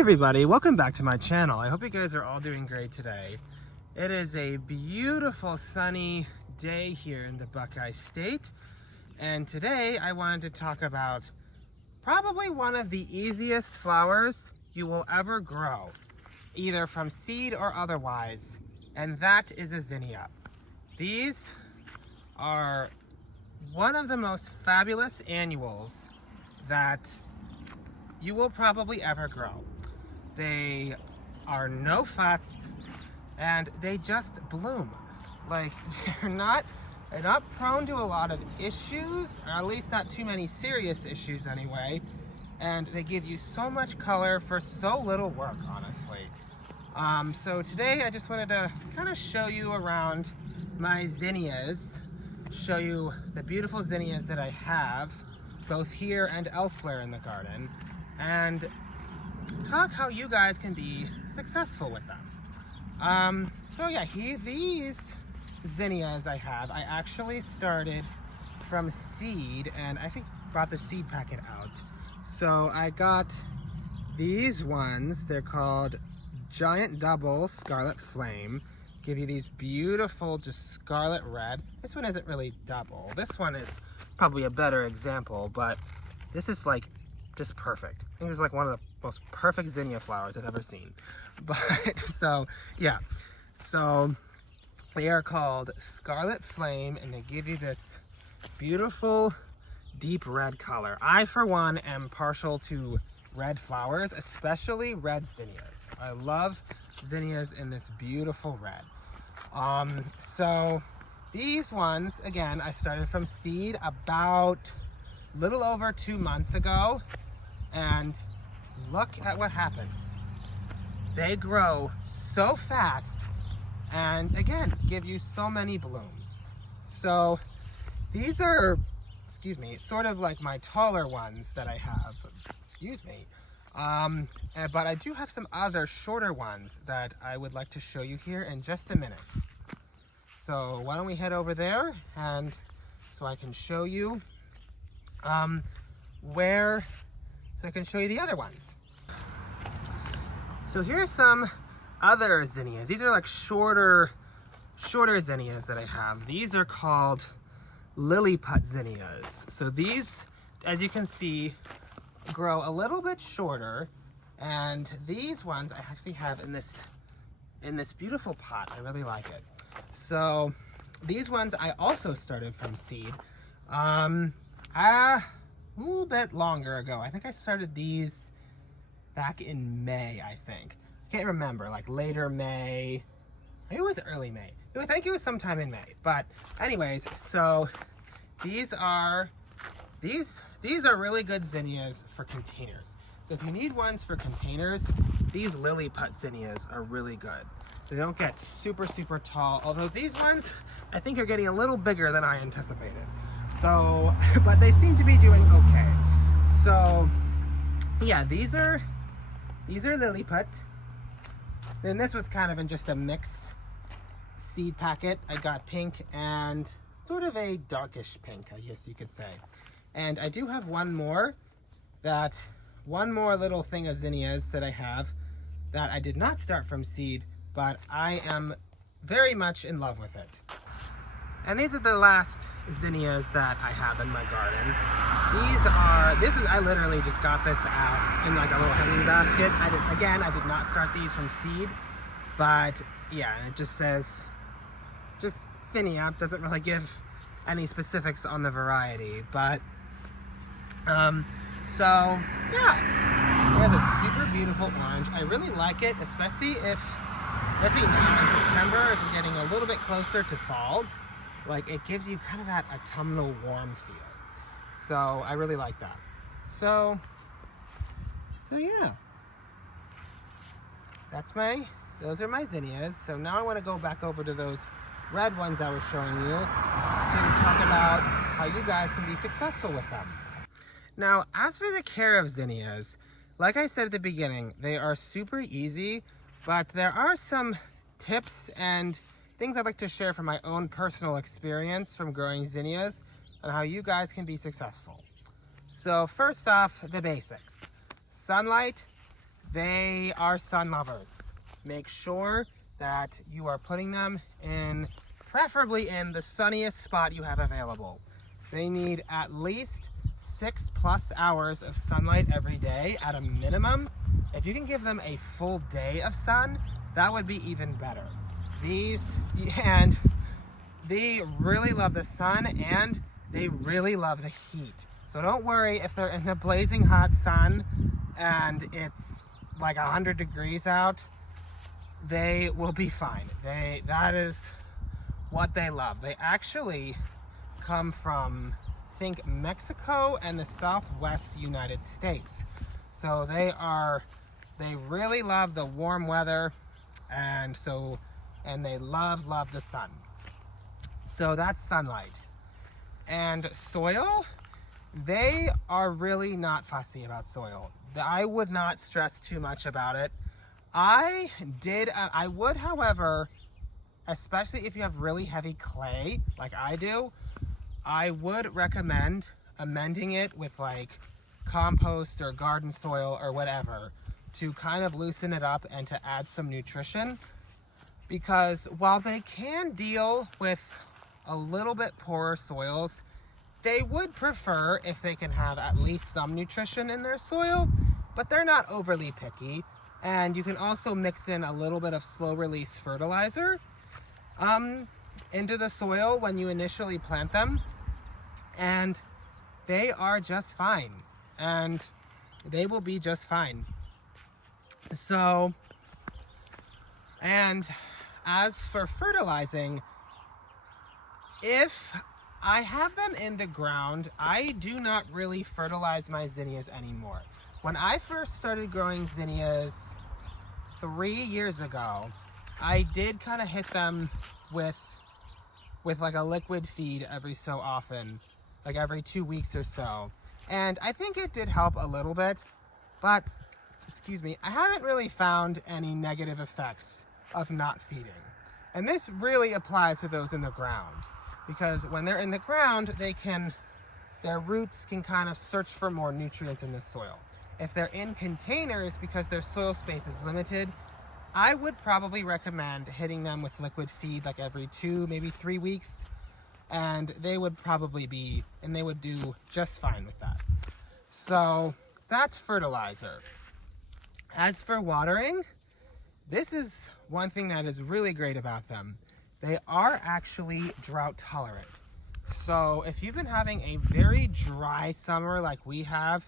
everybody, welcome back to my channel. I hope you guys are all doing great today. It is a beautiful sunny day here in the Buckeye State, and today I wanted to talk about probably one of the easiest flowers you will ever grow, either from seed or otherwise, and that is a zinnia. These are one of the most fabulous annuals that you will probably ever grow. They are no fuss and they just bloom. Like they're not prone to a lot of issues, or at least not too many serious issues anyway. And they give you so much color for so little work, honestly. So today I just wanted to kind of show you around my zinnias, show you the beautiful zinnias that I have, both here and elsewhere in the garden, and talk how you guys can be successful with them. So yeah, these zinnias I have, I actually started from seed, and I think brought the seed packet out. So I got these ones, they're called Giant Double Scarlet Flame. Give you these beautiful, just scarlet red. This one isn't really double. This one is probably a better example, but this is like just perfect. I think this is like one of the most perfect zinnia flowers I've ever seen. But so yeah, so they are called Scarlet Flame, and they give you this beautiful deep red color. I, for one, am partial to red flowers, especially red zinnias. I love zinnias in this beautiful red. So these ones, again, I started from seed about a little over 2 months ago, and look at what happens. They grow so fast and again give you so many blooms. So these are, sort of like my taller ones that I have, but I do have some other shorter ones that I would like to show you here in just a minute. So why don't we head over there, and so I can show you so I can show you the other ones. So here's some other zinnias. These are like shorter zinnias that I have. These are called lily-put zinnias. So these, as you can see, grow a little bit shorter, and these ones I actually have in this beautiful pot. I really like it. So these ones I also started from seed a little bit longer ago. I think I started these back in May, I think. I can't remember, like later May. Maybe it was early May. I think it was sometime in May. But anyways, so these are really good zinnias for containers. So if you need ones for containers, these lily-put zinnias are really good. They don't get super tall, although these ones I think are getting a little bigger than I anticipated. So, but they seem to be doing okay. So yeah, these are lily-put. Then this was kind of in just a mix seed packet. I got pink and sort of a darkish pink, I guess you could say. And I do have one more little thing of zinnias that I have that I did not start from seed, but I am very much in love with it. And these are the last zinnias that I have in my garden. I literally just got this out in like a little hanging basket. I did not start these from seed, but yeah, it just says, just zinnia, doesn't really give any specifics on the variety, but, so yeah, it has a super beautiful orange. I really like it, especially now in September, as we're getting a little bit closer to fall. Like, it gives you kind of that autumnal warm feel. So I really like that. So yeah, those are my zinnias. So now I want to go back over to those red ones I was showing you to talk about how you guys can be successful with them. Now, as for the care of zinnias, like I said at the beginning, they are super easy, but there are some tips and things I'd like to share from my own personal experience from growing zinnias and how you guys can be successful. So first off, the basics. Sunlight, they are sun lovers. Make sure that you are putting them in, preferably in the sunniest spot you have available. They need at least 6+ hours of sunlight every day at a minimum. If you can give them a full day of sun, that would be even better. And they really love the sun and they really love the heat. So don't worry if they're in the blazing hot sun and it's like 100 degrees out, they will be fine. That is what they love. They actually come from, I think, Mexico and the Southwest United States. So they really love the warm weather, and they love the sun. So that's sunlight. And soil, they are really not fussy about soil. I would not stress too much about it. I would, however, especially if you have really heavy clay like I do, I would recommend amending it with like compost or garden soil or whatever to kind of loosen it up and to add some nutrition. Because while they can deal with a little bit poorer soils, they would prefer if they can have at least some nutrition in their soil, but they're not overly picky. And you can also mix in a little bit of slow release fertilizer into the soil when you initially plant them, and they are just fine, and they will be just fine. So, and as for fertilizing, if I have them in the ground, I do not really fertilize my zinnias anymore. When I first started growing zinnias 3 years ago, I did kind of hit them with like a liquid feed every so often, like every 2 weeks or so. And I think it did help a little bit, but, excuse me, I haven't really found any negative effects of not feeding. And this really applies to those in the ground, because when they're in the ground, their roots can kind of search for more nutrients in the soil. If they're in containers, because their soil space is limited, I would probably recommend hitting them with liquid feed like every 2, maybe 3 weeks, and they would do just fine with that. So that's fertilizer. As for watering, this is one thing that is really great about them. They are actually drought tolerant. So if you've been having a very dry summer like we have,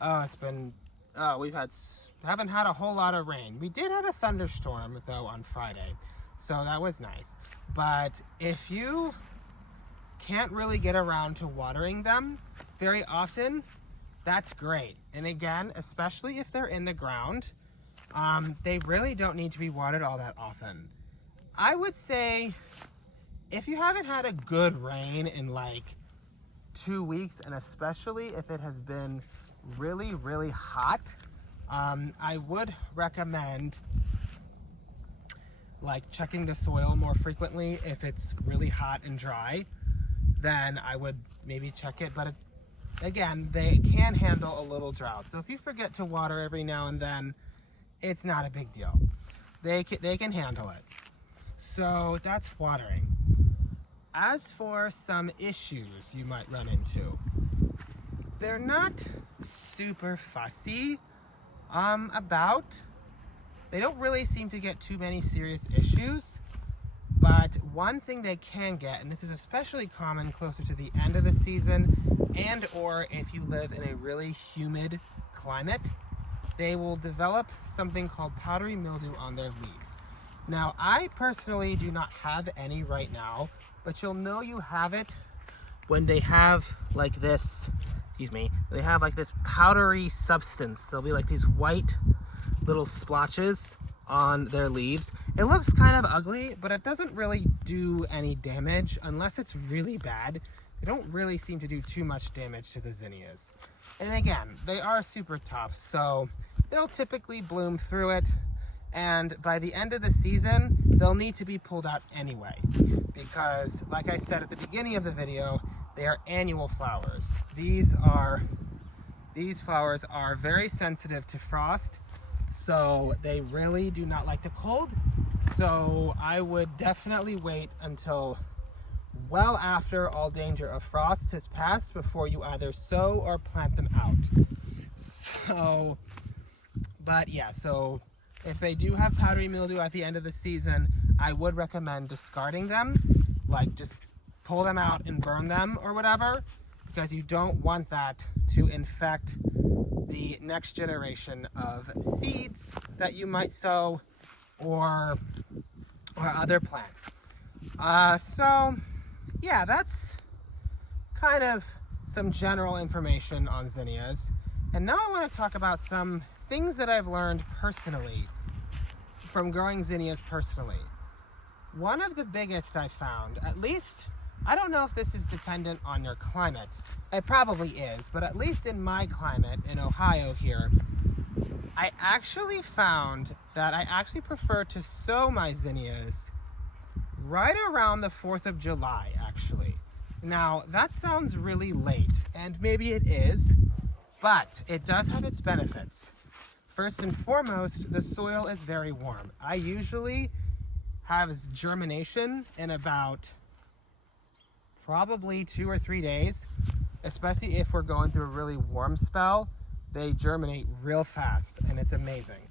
haven't had a whole lot of rain. We did have a thunderstorm though on Friday, so that was nice. But if you can't really get around to watering them very often, that's great. And again, especially if they're in the ground, they really don't need to be watered all that often. I would say if you haven't had a good rain in like 2 weeks, and especially if it has been really, really hot, I would recommend like checking the soil more frequently. If it's really hot and dry, then I would maybe check it. But again, they can handle a little drought. So if you forget to water every now and then, it's not a big deal. They can handle it. So that's watering. As for some issues you might run into, they're not super fussy about. They don't really seem to get too many serious issues, but one thing they can get, and this is especially common closer to the end of the season, and or if you live in a really humid climate, they will develop something called powdery mildew on their leaves. Now, I personally do not have any right now, but you'll know you have it when they have like this, they have like this powdery substance. There'll be like these white little splotches on their leaves. It looks kind of ugly, but it doesn't really do any damage unless it's really bad. They don't really seem to do too much damage to the zinnias. And again, they are super tough, so they'll typically bloom through it, and by the end of the season, they'll need to be pulled out anyway, because like I said at the beginning of the video, they are annual flowers. These flowers are very sensitive to frost, So they really do not like the cold. So I would definitely wait until well after all danger of frost has passed before you either sow or plant them out. So, but yeah, so if they do have powdery mildew at the end of the season, I would recommend discarding them, like just pull them out and burn them or whatever, because you don't want that to infect the next generation of seeds that you might sow or other plants. So yeah, that's kind of some general information on zinnias. And now I want to talk about some things that I've learned personally from growing zinnias personally. One of the biggest I found, at least, I don't know if this is dependent on your climate. It probably is, but at least in my climate, in Ohio here, I actually found that I actually prefer to sow my zinnias right around the 4th of July, actually. Now, that sounds really late, and maybe it is, but it does have its benefits. First and foremost, the soil is very warm. I usually have germination in about probably 2 or 3 days, especially if we're going through a really warm spell. They germinate real fast, and it's amazing.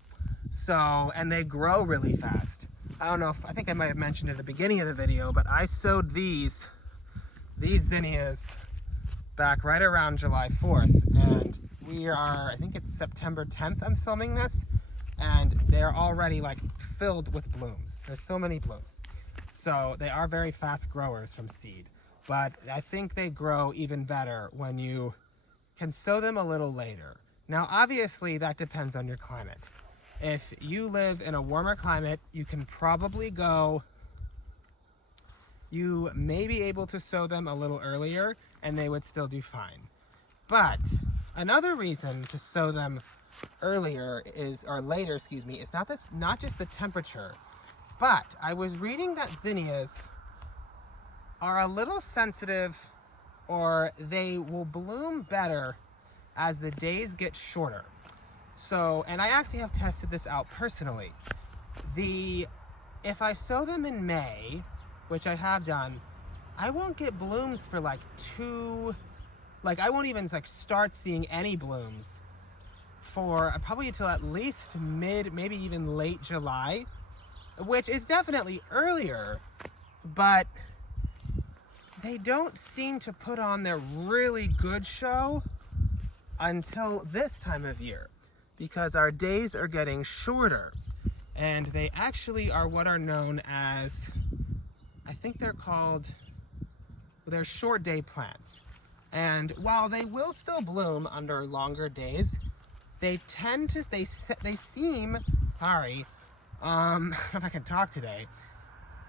So, and they grow really fast. I don't know if, I think I might have mentioned at the beginning of the video, but I sowed these zinnias back right around July 4th, and we are, I think it's September 10th I'm filming this, and they're already like filled with blooms. There's so many blooms. So they are very fast growers from seed, but I think they grow even better when you can sow them a little later. Now, obviously that depends on your climate. If you live in a warmer climate, you can probably go, you may be able to sow them a little earlier and they would still do fine. But another reason to sow them earlier is, or later, excuse me, is not just the temperature, but I was reading that zinnias are a little sensitive, or they will bloom better as the days get shorter. So, and I actually have tested this out personally. If I sow them in May, which I have done, I won't get blooms for like I won't even like start seeing any blooms for probably until at least mid, maybe even late July, which is definitely earlier, but they don't seem to put on their really good show until this time of year, because our days are getting shorter, and they actually are what are known as, I think they're short day plants. And while they will still bloom under longer days, they seem, sorry, if I can talk today,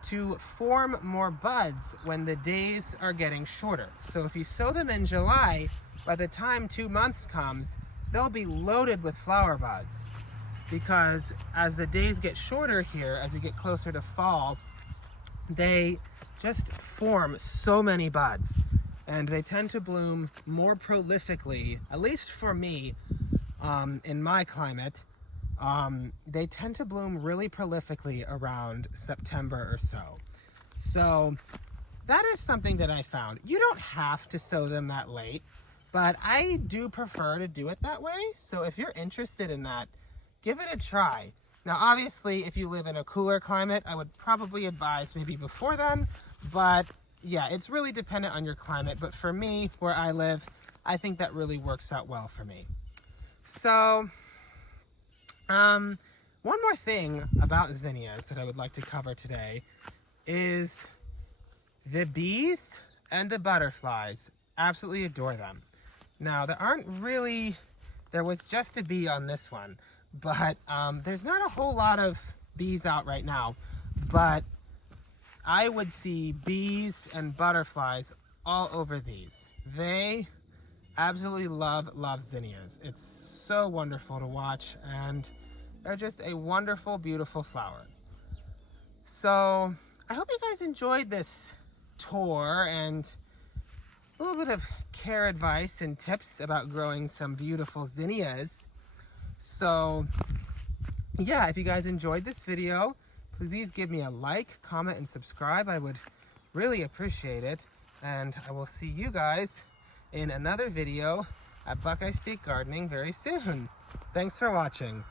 to form more buds when the days are getting shorter. So if you sow them in July, by the time 2 months comes, they'll be loaded with flower buds, because as the days get shorter here, as we get closer to fall, they just form so many buds, and they tend to bloom more prolifically, at least for me, in my climate. They tend to bloom really prolifically around September or so. So that is something that I found. You don't have to sow them that late, but I do prefer to do it that way. So if you're interested in that, give it a try. Now, obviously, if you live in a cooler climate, I would probably advise maybe before then, but yeah, it's really dependent on your climate. But for me, where I live, I think that really works out well for me. So, one more thing about zinnias that I would like to cover today is the bees and the butterflies. Absolutely adore them. Now, there was just a bee on this one, but there's not a whole lot of bees out right now, but I would see bees and butterflies all over these. They absolutely love zinnias. It's so wonderful to watch, and they're just a wonderful, beautiful flower. So I hope you guys enjoyed this tour and a little bit of care advice and tips about growing some beautiful zinnias. So yeah, if you guys enjoyed this video, please give me a like, comment, and subscribe. I would really appreciate it. And I will see you guys in another video at Buckeye State Gardening very soon. Thanks for watching.